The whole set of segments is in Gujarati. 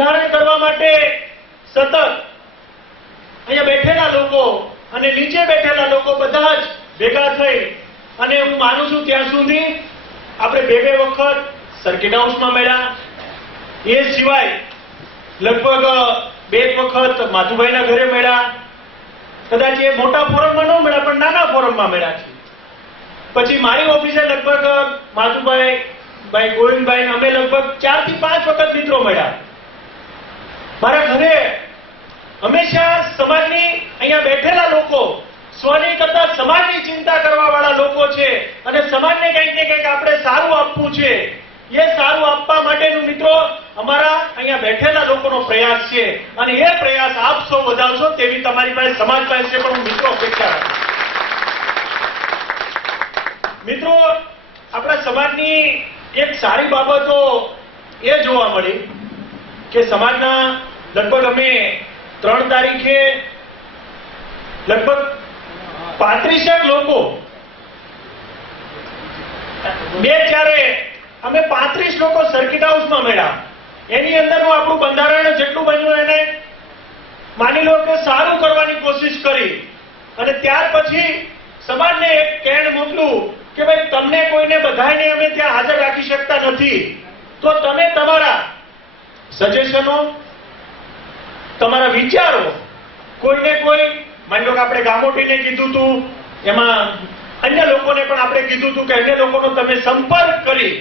બંધારણ કરવા માટે સતત અહીંયા બેઠેલા લોકો અને નીચે બેઠેલા લોકો બધા જ ભેગા થઈ અને હું માનું છું ત્યાં સુધી આપણે બે બે વખત સર્કિટ હાઉસમાં મળ્યા. એ સિવાય લગભગ બે વખત માધુભાઈના ઘરે મળ્યા. કદાચ એ મોટા ફોરમમાં ન મળ્યા, પણ નાના ફોરમમાં મળ્યા છે. પછી મારી ઓફિસે લગભગ માધુભાઈ, ભાઈ ગોવિંદભાઈ, અમે લગભગ ચારથી પાંચ વખત મિત્રો મળ્યા. મારા ઘરે હંમેશા સમાજની અહીંયા બેઠેલા લોકો સ્વની કરતા સમાજની ચિંતા કરવા વાળા લોકો છે અને સમાજને કંઈક ને કંઈક આપણે સારું આપવું છે. એ સારું આપવા માટેનું મિત્રો અમારા અહીંયા બેઠેલા લોકોનો પ્રયાસ છે. અને એ પ્રયાસ આપ સૌ વધારશો તેવી તમારી પાસે સમાજ પાસે પણ હું મિત્રો અપેક્ષા મિત્રો, આપણા સમાજની એક સારી બાબતો એ જોવા મળી કે સમાજના લગભગ અમે ત્રણ તારીખે લગભગ પાંત્રીસેક લોકો બે ચારે અમે પાંત્રીસ લોકો સર્કિટ હાઉસમાં મળ્યા. એની અંદરનું આપણું બંધારણ જેટલું બન્યું એને માની લો કે સારું કરવાની કોશિશ કરી. અને ત્યાર પછી સમાજને એક કેણ મોકલું કે ભાઈ, તમને કોઈને બધાને અમે ત્યાં હાજર રાખી શકતા નથી. તો તમે તમારા સજેશનો તમારા વિચારો. કોઈને કોઈ, માની લો કે આપણે ગામોટીને કીધું હતું એમાં અન્ય લોકોને પણ આપણે કીધું હતું કે અન્ય લોકોનો તમે સંપર્ક કરી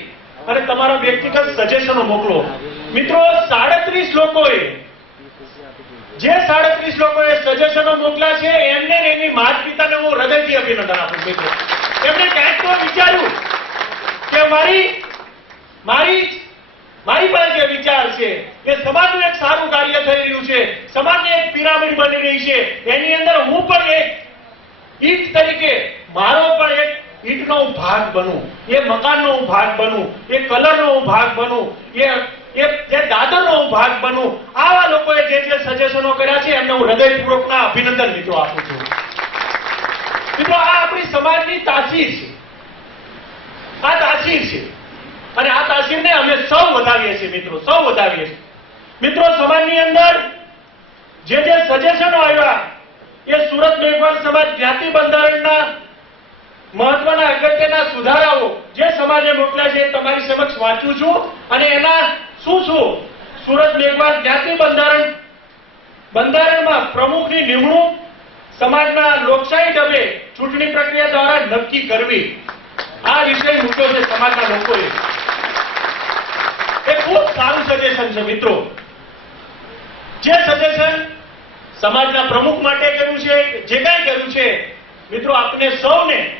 અને તમારા વ્યક્તિગત સજેશનો મોકલો. મિત્રો, સાડત્રીસ લોકોએ, જે સાડત્રીસ લોકોએ સજેશનો મોકલ્યા છે, એમને એની માત પિતાને હું હૃદયથી અભિનંદન આપું મિત્રો, એમને ક્યાંક તો વિચાર્યું કે મારી મારી મારી પાસે જે વિચાર છે કે સમાજનું એક સારું કાર્ય થઈ રહ્યું છે. સમાજની એક પિરામિડ બની રહી છે. એની અંદર હું પણ એક ઈટ તરીકે મારો પણ એક ઈટનો ભાગ બનું. એ મકાનનો હું ભાગ બનું. એ કલરનો હું ભાગ બનું. એ એ દાદરનો હું ભાગ બનું. આવા લોકોએ જે જે સજેશનો કર્યા છે, એમને હું હૃદયપૂર્વકના અભિનંદન મિત્રો આપું છું. મિત્રો, આ આપણી સમાજની તાસીર છે. આ તાસીર છે. અને આ તાસીરને અમે સૌ વધાવીએ છીએ, મિત્રો, સૌ વધાવીએ છીએ. મિત્રો, સમાજની અંદર જે જે સજેશનો આવ્યા, એ સુરત મેઘવાલ સમાજ જ્ઞાતિ બંધારણના મહત્વના અગત્યના સુધારાઓ જે સમાજે મોકલ્યા છે તમારી સમક્ષ વાંચું છું. અને એના શું શું? સુરત મેઘવાલ જ્ઞાતિ બંધારણ, બંધારણમાં પ્રમુખની નિમણૂક, સમાજના લોકશાહી ઢબે ચૂંટણી પ્રક્રિયા દ્વારા નક્કી કરવી. આ વિષય મૂક્યો છે સમાજના લોકોએ. સારું સજેશન છે મિત્રો. જે સજેશન સમાજના પ્રમુખ માટે કર્યું છે, જે કાંઈ કર્યું છે, મિત્રો, આપને સૌને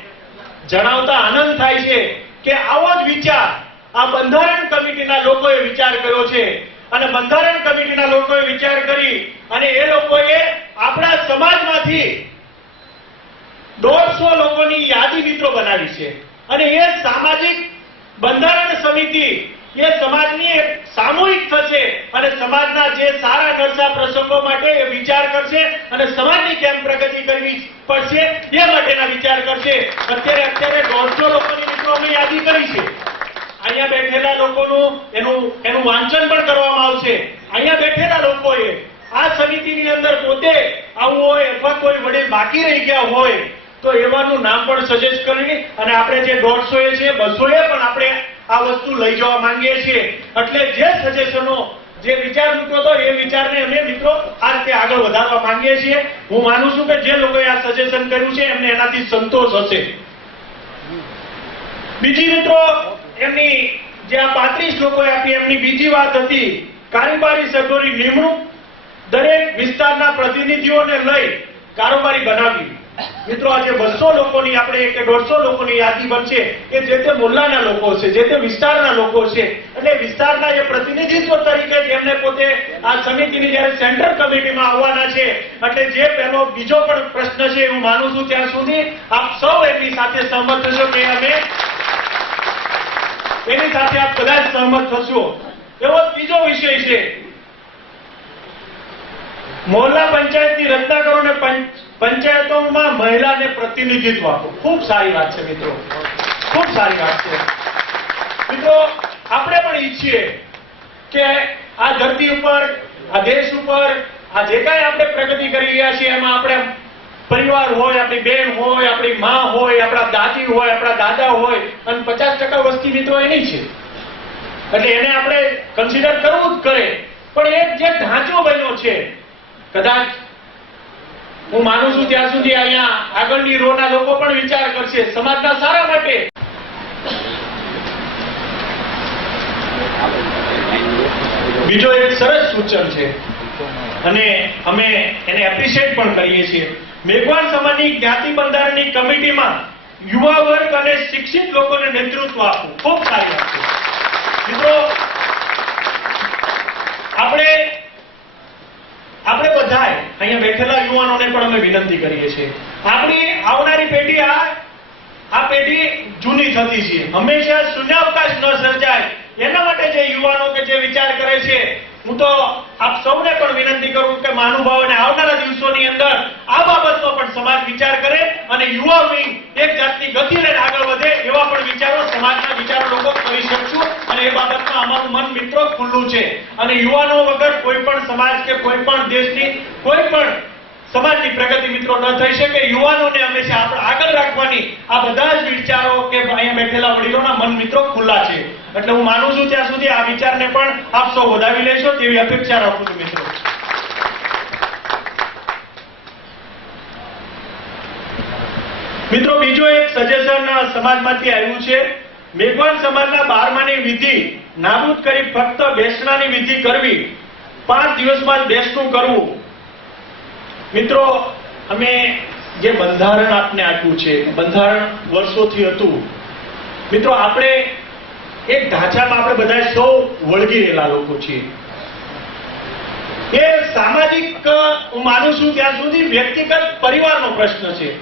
જણાવતા આનંદ થાય છે કે આવો જ વિચાર આ બંધારણ કમિટીના લોકોએ વિચાર કર્યો છે. અને બંધારણ કમિટીના લોકોએ વિચાર કરી અને એ લોકોએ આપણા સમાજમાંથી દોઢસો લોકોની યાદી મિત્રો બનાવી છે. અને એ સામાજિક બંધારણ સમિતિ, એ સમાજની એક સામૂહિક થશે અને સમાજના જે સારા નરસા પ્રસંગો માટે એ વિચાર કરશે અને સમાજની કેમ પ્રગતિ કરવી પડશે એ માટેના વિચાર કરશે. અત્યારે અત્યારે દોઢસો લોકોની મિત્રો અમે યાદી કરી છે. અહીંયા બેઠેલા લોકોનું એનું એનું વાંચન પણ કરવામાં આવશે. અહીંયા બેઠેલા લોકોએ આ સમિતિની અંદર પોતે આવું હોય અથવા કોઈ વડીલ બાકી રહી ગયા હોય તો એવાનું નામ પણ સજેસ્ટ કરી અને આપણે જે દોઢસો એ છે, બસો એ પણ આપણે આ વસ્તુ લઈ જવા માંગીએ છીએ. એટલે જે સજેશનો જે વિચાર મૂક્યો હતો એ વિચારને અમે મિત્રો આ રીતે આગળ વધારવા માંગીએ છીએ. હું માનું છું કે જે લોકોએ આ સજેશન કર્યું છે, એમને એનાથી સંતોષ હશે. બીજી મિત્રો, એમની જે આ પાંત્રીસ લોકોએ આપી, એમની બીજી વાત હતી, કારોબારી સભ્યોની નિમણૂક દરેક વિસ્તારના પ્રતિનિધિઓને લઈ કારોબારી બનાવવી. મિત્રો, આજે બસો લોકોની આપણે એક દોઢસો લોકોની યાદી બનશે કે જે તે મોલ્લાના લોકો છે, જે તે વિસ્તારના લોકો છે. અને વિસ્તારના જે પ્રતિનિધિત્વ તરીકે જેમને પોતે આ સમિતિની જયારે સેન્ટ્રલ કમિટીમાં આવવાના છે, એટલે જે પેલો બીજો પણ પ્રશ્ન છે, હું માનું છું ત્યાં સુધી આપ સૌ એમની સાથે સહમત થશો કે અમે એની સાથે આપ કદાચ સહમત થશો. એવો બીજો વિષય છે. મોહલ્લા પંચાયતની રચના કરો અને પંચ- પંચાયતોમાં મહિલાને પ્રતિનિધિત્વ આપો. ખૂબ સારી વાત છે મિત્રો. ખૂબ સારી વાત છે. મિત્રો, આપણે પણ ઈચ્છીએ કે આ ધરતી ઉપર, આ દેશ ઉપર, આ જે કાંઈ આપણે પ્રગતિ કરી રહ્યા છીએ, એમાં આપણે પરિવાર હોય, આપણી બેન હોય, આપણી માં હોય, આપણા દાદી હોય, આપણા દાદા હોય, અને પચાસ ટકા વસ્તી મિત્રો એની છે. એટલે એને આપણે કન્સિડર કરવું જ કરે. પણ એક જે ઢાંચો બન્યો છે, કદાચ હું માનું છું ત્યાં સુધી અહીંયા આગળની રોના લોકો પણ વિચાર કરશે. સમાજના સારા માટે. બીજો એક સરસ સૂચન છે. અને અમે એને એપ્રિશિએટ પણ કરીએ છીએ. મેઘવાણ સમાજની જ્ઞાતિ બંધારણની કમિટીમાં યુવા વર્ગ અને શિક્ષિત લોકોને નેતૃત્વ આપવું. ખૂબ સારી વાત છે. મિત્રો આપણે આપણે બેઠેલા યુવાનોને પણ અમે વિનંતી કરીએ છીએ. આપણી આવનારી પેઢી આ આ પેઢી જૂની થતી છે. હંમેશા શૂન્યાવકાશ ન સર્જાય. એના માટે જે યુવાનો કે જે વિચાર કરે છે, હું તો આપ સૌને પણ વિનંતી કરું કે મહાનુભાવોને આવનારા દિવસોની અંદર આ બાબતનો પણ સમાજ વિચાર કરે અને યુવા એક જાતની ગતિ લઈને આગળ વધે એવા પણ વિચારો સમાજના વિચારો લોકો કરી શકશું અને એ બાબતમાં અમારું મન મિત્રો ખુલ્લું છે. અને યુવાનો વગર કોઈ પણ સમાજ કે કોઈ પણ દેશની કોઈ પણ સમાજની પ્રગતિ મિત્રો ન થઈ શકે. યુવાનોને હંમેશા આપણે આગળ રાખવાની આ બધા જ વિચારો કે અહીંયા બેઠેલા વડીલોના મન મિત્રો ખુલ્લા છે. એટલે હું માનું છું ત્યાં સુધી આ વિચારને પણ આપ સૌ વધાવી લેશો તેવી અપેક્ષા રાખું છું મિત્રો. મિત્રો, બીજો એક સજેશન સમાજમાંથી આવ્યું છે. મેઘવાન સમાજના બારમાની વિધિ, નાબૂદ કરી ફક્ત બેસણાની વિધિ કરવી. પાંચ દિવસમાં જ બેસણું કરવું. મિત્રો, અમે જે બંધારણ આપને આપ્યું છે, બંધારણ વર્ષોથી હતું. મિત્રો, આપણે એક ઢાંચામાં આપણે બધા સૌ વળગી રહેલા લોકો છીએ. એ સામાજિક હું માનું છું ત્યાં સુધી વ્યક્તિગત પરિવારનો પ્રશ્ન છે.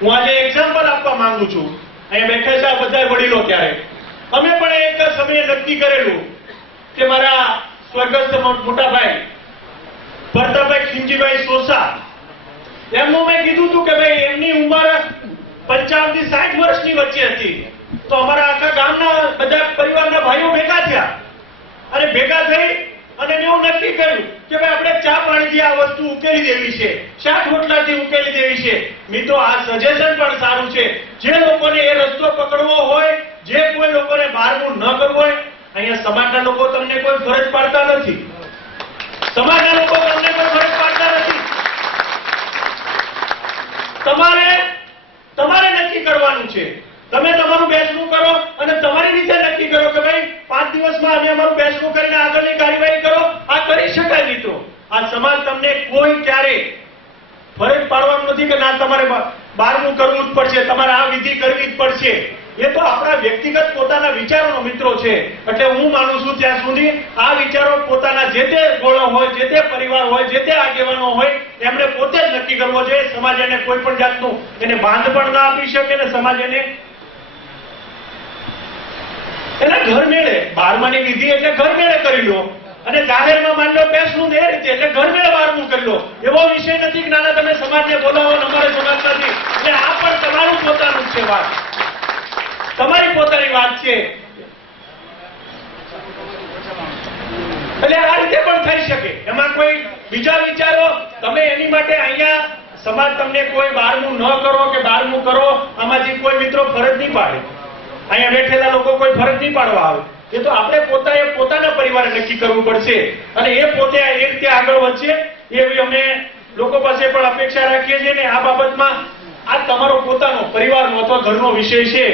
હું આજે એક્ઝામ્પલ આપવા માંગુ છું. અહીંયા બેઠા છે, આ બધા વડીલો ત્યારે અમે પણ એક સમયે નક્કી કરેલું કે મારા સ્વર્ગસ્થ મોટાભાઈ મોટા ભાઈ ભરતાભાઈ ખીમજીભાઈ સોસા, એમનું મેં કીધું હતું કે ભાઈ, એમની ઉંમર પંચાવનથી સાઠ વર્ષની વચ્ચે હતી. તો અમારા આખા ગામના બધા પરિવારના ભાઈઓ ભેગા થયા. અને ભેગા થઈ અને એવું નક્કી કર્યું કે ભાઈ, આપણે ચા પાણીથી આ વસ્તુ ઉકેલી દેવી છે. શાક રોટલાથી ઉકેલી દેવી છે. મિત્રો આ સજેશન પણ સારું છે જે લોકોને એ રસ્તો પકડવો હોય, જે કોઈ લોકોને બહારનું ન કરવું હોય, અહીંયા સમાજના લોકો તમને કોઈ ફરજ પાડતા નથી. સમાજના લોકો તમને કોઈ ફરજ પાડતા નથી. તમારે તમારે નક્કી કરવાનું છે. તમે તમારું બેસણું કરો અને તમારી રીતે નક્કી કરો કે ભાઈ, પાંચ દિવસમાં અમે અમારું બેસણું કરીને આગળની કાર્યવાહી કરો. આ કરી શકાય મિત્રો આ સમાજ તમને કોઈ ક્યારે ફરજ પાડવાનું નથી કે ના તમારે બા- બહારનું કરવું જ પડશે, તમારે આ વિધિ કરવી જ પડશે. એ તો આપણા વ્યક્તિગત પોતાના વિચારોનો મિત્રો છે. એટલે હું માનું છું ત્યાં સુધી આ વિચારો પોતાના જે તે ગોળો હોય, જે તે પરિવાર હોય, જે તે આગેવાનો હોય, એમણે પોતે જ નક્કી કરવો જોઈએ. સમાજ એને કોઈ પણ જાતનું એને બાંધ પણ ના આપી શકે ને સમાજ એને એના ઘર મેળે. બારમાની વિધિ એટલે ઘર મેળે કરી લો. અને જાહેરમાં માની લો બેસનું એ રીતે, એટલે ઘર મેળે બારમું કરી લો. એવો વિષય નથી કે, નાના, તમે સમાજને બોલાવો અમારે સમાજ નથી. એટલે આ પણ તમારું પોતાનું છે વાત. તમારી પોતાની વાત છે. એટલે આ રીતે પણ થઈ શકે. એમાં કોઈ બીજા વિચારો, તમે એની માટે અહીંયા સમાજ તમને કોઈ બારમું ન કરો કે બારમું કરો, આમાંથી કોઈ મિત્રો ફરજ નહીં પાડે. અહીંયા બેઠેલા લોકો કોઈ ફરજ નહીં પાડવા આવે. એ તો આપણે પોતાએ પોતાના પરિવારે નક્કી કરવું પડશે. અને એ પોતે એ રીતે આગળ વધશે, એવી અમે લોકો પાસે પણ અપેક્ષા રાખીએ છીએ ને આ બાબતમાં આ તમારો પોતાનો પરિવારનો અથવા ઘરનો વિષય છે.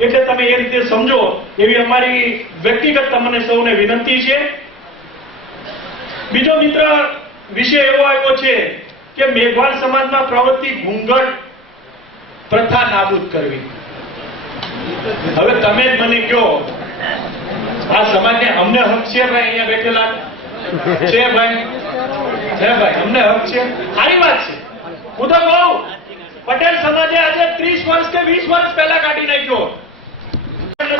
એટલે તમે એ રીતે સમજો એવી અમારી વ્યક્તિગત તમને સૌને વિનંતી છે. બીજો મિત્ર વિષય એવો આવ્યો છે કે મેઘવાલ સમાજમાં પ્રવૃત્તિ ઘૂંઘટ પ્રથા નાબૂદ કરવી. હવે તમે જ મને કહો, આ સમાજને અમને હક છે ભાઈ અહીંયા બેઠેલા છે ભાઈ? છે ભાઈ, અમને હક છે? સારી વાત છે. હું તો કહું, પટેલ સમાજે આજે ત્રીસ વર્ષ કે વીસ વર્ષ પહેલા કાઢી નાખ્યો. મને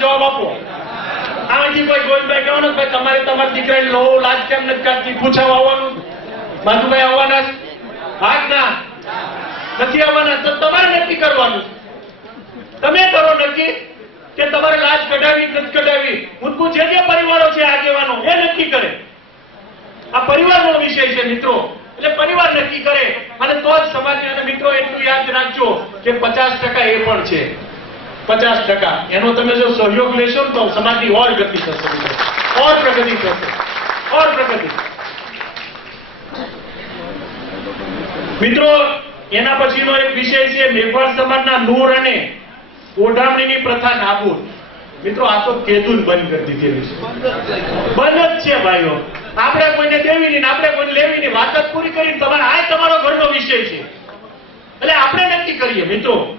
જવાબ આપો. આમાંથી કોઈ ગોવિંદભાઈ ભાઈ, તમારે તમારા દીકરાની લો કેમ નથી કાઢતી? આવવાનું? માધુભાઈ આવવાના? હા ના. નથી આવવાના, તો તમારે નક્કી કરવાનું. તમે કરો નક્કી કે તમારે લાજ કઢાવી, નથી કઢાવી. હું જે જે પરિવારો છે આગેવાનો, એ નક્કી કરે. આ પરિવારનો વિષય છે મિત્રો. એટલે પરિવાર નક્કી કરે. અને તો જ સમાજને અને મિત્રો એટલું યાદ રાખજો કે પચાસ ટકા એ પણ છે. પચાસ ટકા. એનો તમે જો સહયોગ લેશો ને તો સમાજની ઓર ગતિ થશે ઓર પ્રગતિ થશે. ઓર પ્રગતિ. મિત્રો એના પછીનો એક વિષય છે મેઘવાળ સમાજના નૂર અને ઓઢામણીની પ્રથા નાબૂદ મિત્રો, આ તો કેદુલ બંધ કરી દીધેલી છે. બંધ જ છે, ભાઈઓ. આપણે કોઈને દેવી નહીં, આપણે કોઈને લેવી નહીં. વાત જ પૂરી કરી તમારે આ તમારો ઘરનો વિષય છે. એટલે આપણે નક્કી કરીએ, મિત્રો.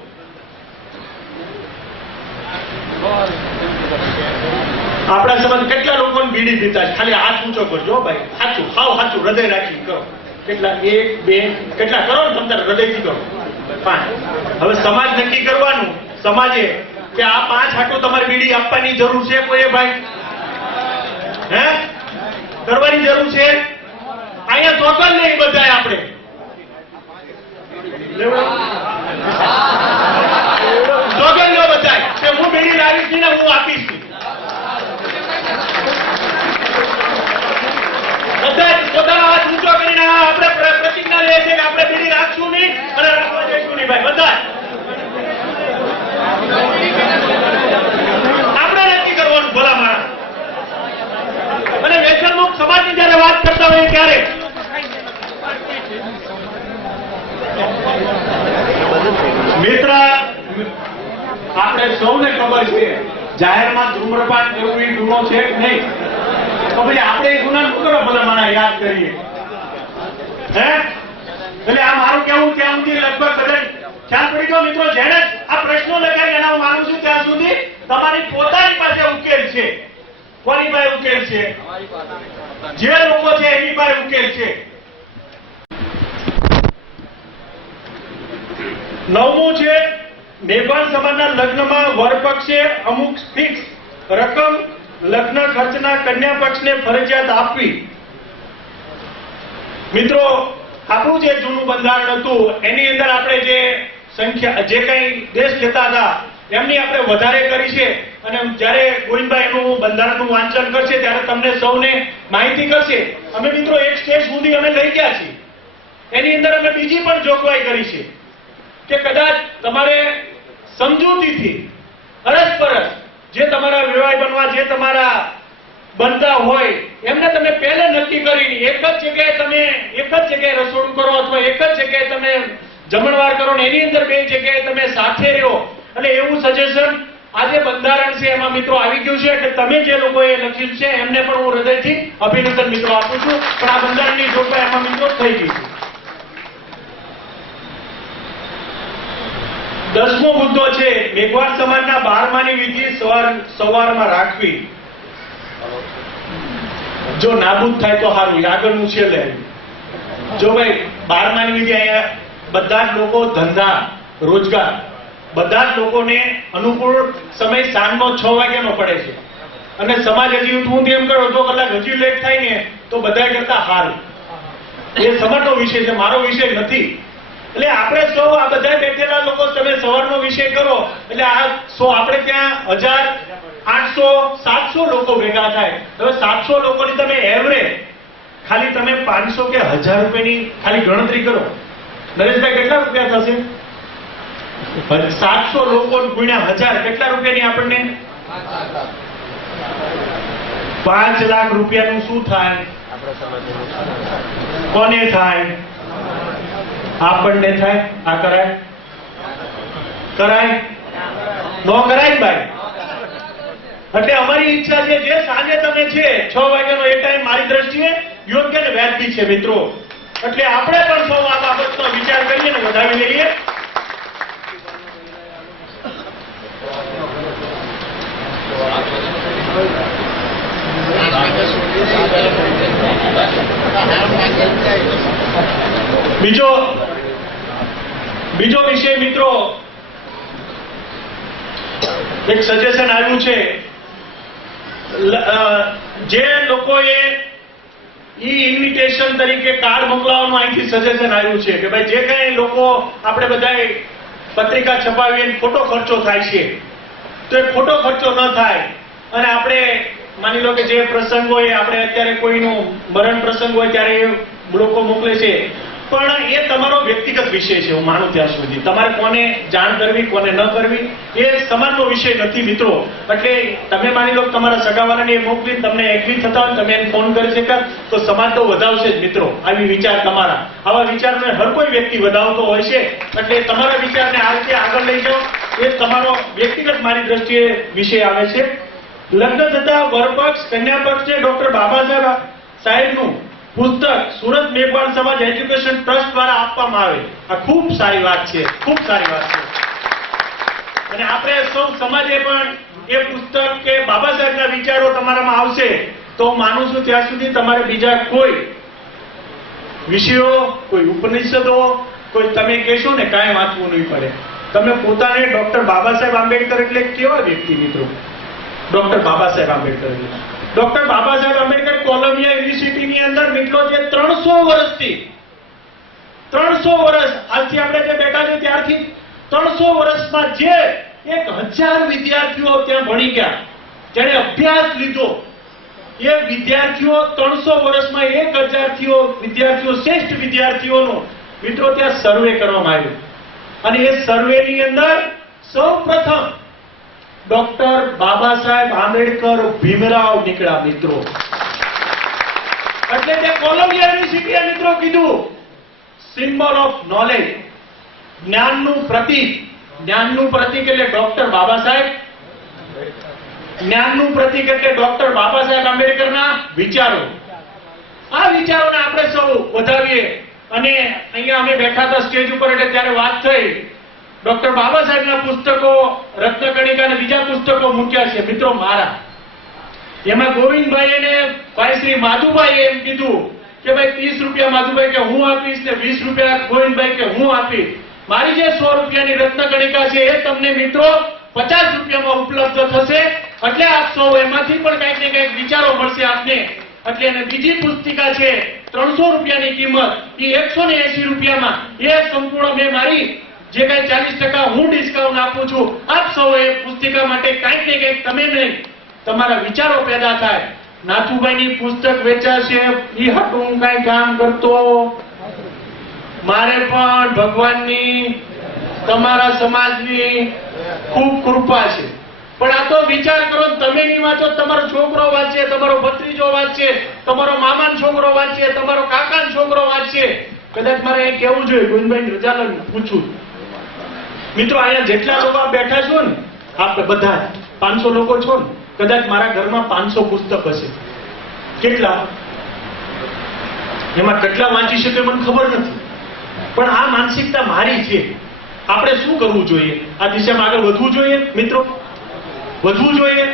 આપણા સમાજ કેટલા લોકોને બીડી પીતા ખાલી હાથ ઊંચો કરજો ભાઈ. સાચું હાવ સાચું હૃદય રાખી કરો કેટલા? એક, બે, કેટલા? કરો ને તમને હૃદયથી કરો પાંચ હવે સમાજ નક્કી કરવાનું. સમાજે કે આ પાંચ હાટો તમારે બીડી આપવાની જરૂર છે કોઈ ભાઈ? હે? કરવાની જરૂર છે? અહીંયા ચોકન નહીં બધાય આપણે. લેવડો. સોગંદ લો બધાય. કે હું બીડી લાવીશ ને હું આપીશ નહીં. બધા આપણે બધા આપણે નક્કી સમાજની જ્યારે વાત કરતા હોય ત્યારે. મિત્ર, આપણે સૌને ખબર છે, જાહેરમાં ધૂમ્રપાન કરવું એ ગુનો છે કે નહીં. તો પછી આપણે ગુના કરો ભલા મને યાદ કરીએ. હે? એટલે આ મારું કેવું ત્યાં સુધી લગભગ બધા ખ્યાલ પડી ગયો. મિત્રો જેને આ પ્રશ્નો લગાવી એના હું માનું છું ત્યાં સુધી તમારી પોતાની પાસે ઉકેલ છે. કોની પાસે ઉકેલ છે? જે લોકો છે એની પાસે ઉકેલ છે. નવમું છે મેઘવાન સમાજના લગ્નમાં વર પક્ષે અમુક ફિક્સ રકમ લગ્ન ખર્ચના કન્યા પક્ષને ફરજિયાત આપવી. મિત્રો, આપણું જે જૂનું બંધારણ હતું, એની અંદર આપણે જે સંખ્યા, જે કંઈ દેશ લેતા હતા, એમની આપણે વધારે કરી છે. અને જ્યારે ગોવિંદભાઈ એનું બંધારણનું વાંચન કરશે, ત્યારે તમને સૌને માહિતી કરશે. અમે મિત્રો એક સ્ટેજ સુધી અમે લઈ ગયા છીએ. એની અંદર અમે બીજી પણ જોગવાઈ કરી છે કે કદાચ તમારે સમજૂતીથી અરસપરસ જે તમારા વિવાહ બનવા, જે તમારા બનતા હોય, એમને તમે પહેલે નક્કી કરીને એક જ જગ્યાએ તમે એક જ જગ્યાએ રસોડું કરો અથવા એક જ જગ્યાએ તમે જમણવાર કરો ને એની અંદર બે જગ્યાએ તમે સાથે રહો અને એવું સજેશન આજે બંધારણ છે, એમાં મિત્રો આવી ગયું છે એટલે તમે જે લોકોએ લખ્યું છે, એમને પણ હું હૃદયથી અભિનંદન મિત્રો આપું છું. પણ આ બંધારણની જોગવાઈ એમાં મિત્રો થઈ ગઈ છે. દસમો મુદ્દો છે મેઘવાડ સમાજના બારમાની વિધિ સવાર, સવારમાં રાખવી. જો નાબૂદ થાય તો સારું આગળનું છે લે. જો ભાઈ બારમાની વિધિ અહીંયા બધા જ લોકો ધંધા, રોજગાર, બધા જ લોકોને અનુકૂળ સમય સાંજનો છ વાગ્યાનો પડે છે. અને સમાજ હજી હું એમ કરો તો કલાક હજી લેટ થાય ને, તો બધા કરતા હાર એ સમાજનો વિષય છે, મારો વિષય નથી. એટલે આપણે સૌ આ બધા બેઠેલા લોકો તમે સવારનો વિષય કરો. એટલે આ સો આપણે ત્યાં હજાર આઠસો, સાતસો લોકો ભેગા થાય. હવે સાતસો લોકોની તમે એવરેજ ખાલી તમે પાંચસો કે હજાર રૂપિયાની ખાલી ગણતરી કરો. નરેશભાઈ, કેટલા રૂપિયા થશે? સાતસો લોકો ગુણ્યા હજાર. કેટલા રૂપિયાની આપણને? પાંચ લાખ રૂપિયાનું શું થાય? કોને થાય? આપણને થાય? આ કરાય? કરાય? નો કરાય ભાઈ? એટલે અમારી ઈચ્છા છે, જે સાંજે તમે છે, છ વાગ્યાનો એ ટાઈમ મારી દ્રષ્ટિએ યોગ્ય ને વ્યાજબી છે, મિત્રો. એટલે આપણે પણ સૌ આ બાબતનો વિચાર કરીએ ને વધાવી લઈએ. બીજો બીજો વિષય મિત્રો, એક સજેશન આવ્યું છે. જે લોકોએ ઈ ઇન્વિટેશન તરીકે કાર્ડ મોકલાવવાનું અહીંથી સજેશન આવ્યું છે કે ભાઈ જે કઈ લોકો આપણે બધાએ પત્રિકા છપાવીએ ખોટો ખર્ચો થાય છે, તો એ ખોટો ખર્ચો ન થાય અને આપણે માની લો કે જે પ્રસંગ હોય આપણે અત્યારે કોઈનું મરણ પ્રસંગ હોય ત્યારે લોકો મોકલે છે પણ એ તમારો વ્યક્તિગત વિષય છે, હું માનું ત્યાં સુધી. તમારે કોને જાણ કરવી, કોને ન કરવી, એ સમાજનો વિષય નથી મિત્રો. એટલે તમે માની લો તમારા સગાવાળાને એ મોકલી, તમને એગ્રી થતા હોય, તમે એને ફોન કરી શક્યા તો સમાજ તો વધાવશે જ મિત્રો. આવી વિચાર તમારા. આવા વિચારને હર કોઈ વ્યક્તિ વધાવતો હોય છે. એટલે તમારા વિચારને આ રીતે આગળ લઈ જાઓ. એ તમારો વ્યક્તિગત મારી દ્રષ્ટિએ વિષય આવે છે. લગ્ન થતા વરપક્ષ કન્યા પક્ષને ડોક્ટર બાબા સાહેબ સાહેબનું પુસ્તક સુરત મેઘવાળ સમાજ એજ્યુકેશન ટ્રસ્ટ દ્વારા આપવામાં આવે આ ખૂબ સારી વાત છે. ખૂબ સારી વાત છે. અને આપણે સૌ સમાજે પણ એ પુસ્તક કે બાબા સાહેબના વિચારો તમારામાં આવશે તો માનું છું ત્યાં સુધી તમારે બીજા કોઈ વિષયો, કોઈ ઉપનિષદો, કોઈ તમે કહેશો ને કાંઈ વાંચવું નહીં પડે. તમે પોતાને ડોક્ટર બાબા સાહેબ આંબેડકર એટલે કેવા વ્યક્તિ મિત્રો? ડોક્ટર બાબા સાહેબ આંબેડકર એટલે. ડોક્ટર બાબા સાહેબ આંબેડકર કોલંબિયા યુનિવર્સિટીની અંદર મિત્રો જે ત્રણસો વર્ષથી, ત્રણસો વર્ષ, આજથી આપણે જે બેઠા છે ત્યારથી ત્રણસો વર્ષમાં જે એક હજાર વિદ્યાર્થીઓ ત્યાં ભણી ગયા, જેણે અભ્યાસ લીધો, એ વિદ્યાર્થીઓ ત્રણસો વર્ષમાં એક હજારથીઓ વિદ્યાર્થીઓ, શ્રેષ્ઠ વિદ્યાર્થીઓનો મિત્રો ત્યાં સર્વે કરવામાં આવ્યો. અને એ સર્વેની અંદર સૌ પ્રથમ ડોક્ટર બાબા સાહેબ આંબેડકર ભીમરાવ નીકળ્યા મિત્રો. એટલે તે કોલંબિયા યુનિવર્સિટીએ મિત્રો કીધું સિમ્બોલ ઓફ નોલેજ જ્ઞાનનું પ્રતીક. જ્ઞાનનું પ્રતીક એટલે ડોક્ટર બાબા સાહેબ. જ્ઞાનનું પ્રતીક એટલે ડોક્ટર બાબા સાહેબ આંબેડકરના વિચારો. આ વિચારોને આપણે સૌ વધાવીએ અને અહીંયા અમે બેઠા હતા સ્ટેજ ઉપર એટલે ત્યારે વાત થઈ. ડોક્ટર બાબા સાહેબના પુસ્તકો રત્નકણિકા અને બીજા પુસ્તકો મૂક્યા છે. મિત્રો, મારા. એમાં ગોવિંદભાઈ અને ભાઈ શ્રી માધુભાઈ એમ કીધું કે ભાઈ ત્રીસ રૂપિયા માધુભાઈ કે હું આપીશ ને વીસ રૂપિયા ગોવિંદભાઈ કે હું આપીશ. મારી જે સો રૂપિયાની રત્નકણિકા છે એ તમને મિત્રો પચાસ રૂપિયામાં ઉપલબ્ધ થશે. એટલે આપ સૌ એમાંથી પણ કંઈક ને કંઈક વિચારો મળશે આપને. એટલે અને બીજી પુસ્તિકા છે, ત્રણસો રૂપિયાની કિંમત. એ એકસો ને એસી રૂપિયામાં. એ સંપૂર્ણ મેં મારી જે કાંઈ ચાલીસ ટકા હું ડિસ્કાઉન્ટ આપું છું, આપ સૌ એ પુસ્તિકા માટે કાંઈક ને કંઈક તમે નહીં તમારા વિચારો પેદા થાય. નાથુભાઈની પુસ્તક વેચાશે એ હું કાંઈ કામ કરતો. મારે પણ ભગવાનની, તમારા સમાજની ખૂબ કૃપા છે. પણ આ તો વિચાર કરો તમે નહીં વાંચો, તમારો છોકરો વાંચે, તમારો ભત્રીજો વાંચે, તમારો મામાનો છોકરો વાંચે, તમારો કાકાનો છોકરો વાંચે. કદાચ મારે એ કહેવું જોઈએ ગુંજભાઈ રજાલન પૂછું. મિત્રો, અહીંયા જેટલા લોકો બેઠા છો ને, આપણે બધા પાંચસો લોકો છો ને, કદાચ મારા ઘરમાં પાંચસો પુસ્તક હશે. કેટલા? એમાં કેટલા વાંચી શકે મને ખબર નથી. પણ આ માનસિકતા મારી છે. આપણે શું કરવું જોઈએ? આ દિશામાં આગળ વધવું જોઈએ, મિત્રો? વધવું જોઈએ.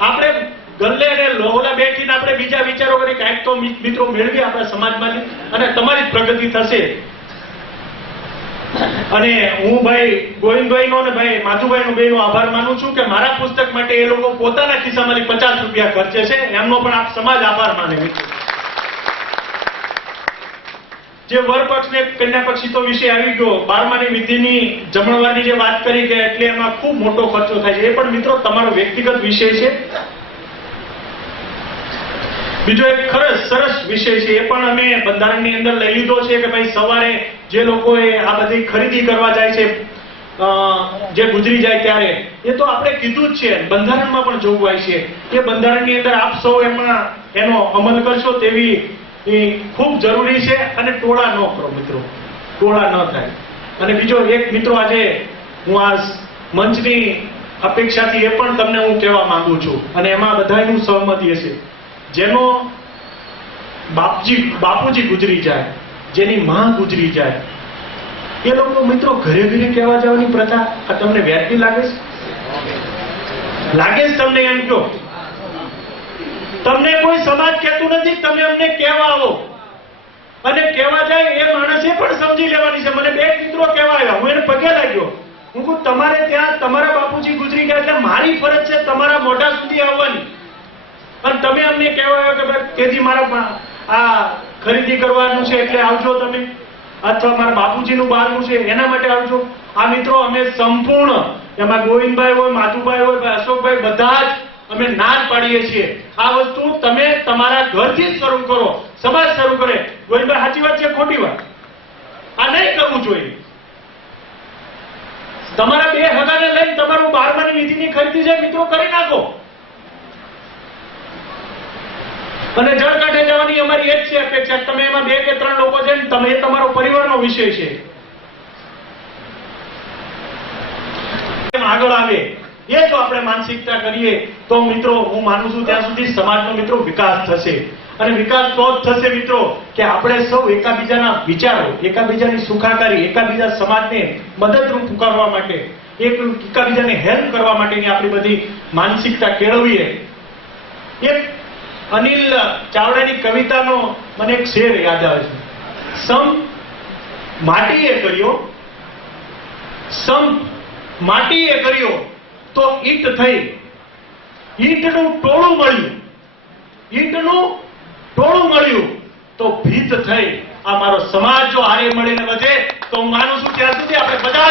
આપણે ગલ્લે અને લોહલા બેઠીને આપણે બીજા વિચારો કરી કાંઈક તો મિત્રો મેળવી આપણા સમાજમાંથી અને તમારી પ્રગતિ થશે. અને હું ભાઈ ગોવિંદભાઈનો અને ભાઈ માધુભાઈનો બેનો આભાર માનું છું કે મારા પુસ્તક માટે એ લોકો પોતાના ખિસ્સામાંથી પચાસ રૂપિયા ખર્ચે છે. એમનો પણ આપ સમાજ આભાર માને જે વર પક્ષ ને કન્યા પક્ષી વિશે આવી ગયો બારમાની વિધિની જમણવારની જે વાત કરી કે એટલે એમાં ખૂબ મોટો ખર્ચો થાય છે. એ પણ મિત્રો તમારો વ્યક્તિગત વિષય છે. બીજો એક ખરસ સરસ વિષય છે. એ પણ અમે બંધારણની અંદર લઈ લીધો છે કે ભાઈ સવારે જે લોકોએ આ બધી ખરીદી કરવા જાય છે જે ગુજરી જાય ત્યારે, એ તો આપણે કીધું જ છે. બંધારણમાં પણ જોગવાઈ છે. એ બંધારણની અંદર આપ સૌ એમાં એનો અમલ કરશો તેવી ખૂબ જરૂરી છે અને ટોળા ન કરો મિત્રો. ટોળા ન થાય. અને બીજો એક મિત્રો આજે હું આ મંચની અપેક્ષાથી એ પણ તમને હું કહેવા માંગુ છું. અને એમાં બધાનું સહમતી હશે. જેનો બાપજી, બાપુજી ગુજરી જાય જેની માં ગુજરી જાય. એ લોકો મિત્રો ઘરે ઘરે કહેવા જવાની પ્રથા આ તમને વ્યાજબી લાગે છે? લાગે છે તમને એમ કહો? તમને કોઈ સમાજ કહેતું નથી, તમે અમને કહેવા આવો. અને કહેવા જાય એ માણસે પણ સમજી લેવાની છે. મને બે મિત્રો કહેવા આવ્યા હું એને પગે લાગ્યો. હું કહું, તમારે ત્યાં તમારા બાપુજી ગુજરી ગયા એટલે મારી ફરજ છે તમારા મોઢા સુધી આવવાની. પણ તમે અમને કહેવા આવ્યો કે ભાઈ તેથી મારા આ ખરીદી કરવાનું છે એટલે આવજો તમે. અથવા મારા બાપુજીનું બહારનું છે, એના માટે આવજો. આ મિત્રો અમે સંપૂર્ણ, એમાં ગોવિંદભાઈ હોય, માધુભાઈ હોય અશોકભાઈ, બધા જ અમે ના પાડીએ છીએ. આ વસ્તુ તમે તમારા ઘરથી જ શરૂ કરો, સમાજ શરૂ કરે. ગોવિંદભાઈ, સાચી વાત છે, ખોટી વાત? આ નહીં કરવું જોઈએ. તમારા બે હગાને લઈને તમારું બારમાની વિધિની ખરીદી છે, મિત્રો, કરી નાખો. અને જળ કાંઠે જવાની અમારી એક છે અપેક્ષા તમે એમાં બે કે ત્રણ લોકો છે તમે તમારો પરિવારનો વિષય છે. આગળ આવે, એ જો આપણે માનસિકતા કરીએ, તો મિત્રો હું માનું છું ત્યાં સુધી સમાજનો મિત્રો વિકાસ થશે. અને વિકાસ તો જ થશે મિત્રો, કે આપણે સૌ એકાબીજાના વિચારો, એકાબીજાની સુખાકારી, એકાબીજા સમાજને મદદરૂપ કરવા માટે, એક એકાબીજાને હેલ્પ કરવા માટેની આપણી બધી માનસિકતા કેળવીએ. એક અનિલ ચાવડાની કવિતાનો મને એક શેર યાદ આવે છે. સમ માટીએ કર્યો સમ માટીએ કર્યો તો ઈટ થઈ. ઈટનું ટોળું મળ્યું. ઈટનું ટોળું મળ્યું તો ભીત થઈ. આ મારો સમાજ જો હારે મળીને વધે તો હું માનું છું ત્યાં સુધી આપણે બધા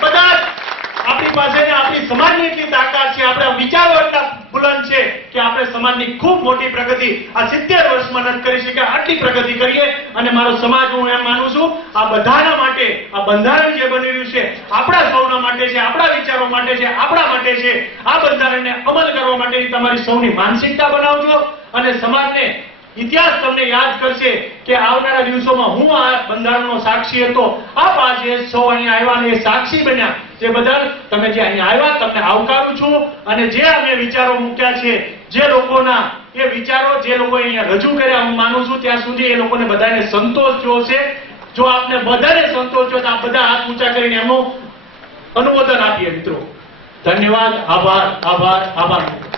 બધા આપણી પાસે આપણી સમાજની એટલી તાકાત છે, આપણા વિચારો એટલા બુલંદ છે કે આપણે સમાજની ખૂબ મોટી પ્રગતિ આ સિત્તેર વર્ષમાં નથી કરી શક્યા, આટલી પ્રગતિ કરીએ અને મારો સમાજ હું એમ માનું છું, આ બધાના માટે, આ બંધારણ જે બની રહ્યું છે, આપણા સૌના માટે છે, આપણા વિચારો માટે છે, આપણા માટે છે, આ બંધારણને અમલ કરવા માટેની તમારી સૌની માનસિકતા બનાવજો અને સમાજને ઇતિહાસ તમને યાદ કરશે કે આવનારા દિવસોમાં હું આ બંધારણનો સાક્ષી હતો. આપ આજે સૌ અહીંયા આવ્યા અને સાક્ષી બન્યા. તે બદલ તમે જે અહીં આવ્યા, તમને આવકારું છું અને જે અમે વિચારો મૂક્યા છે, જે લોકોના એ વિચારો જે લોકો અહીંયા રજૂ કર્યા, હું માનું છું ત્યાં સુધી એ લોકોને બધાને સંતોષ જો છે. જો આપને બધાને સંતોષ જો આપ બધા હાથ ઊંચા કરીને એમનું અનુમોદન આપીએ મિત્રો. ધન્યવાદ, આભાર આભાર આભાર.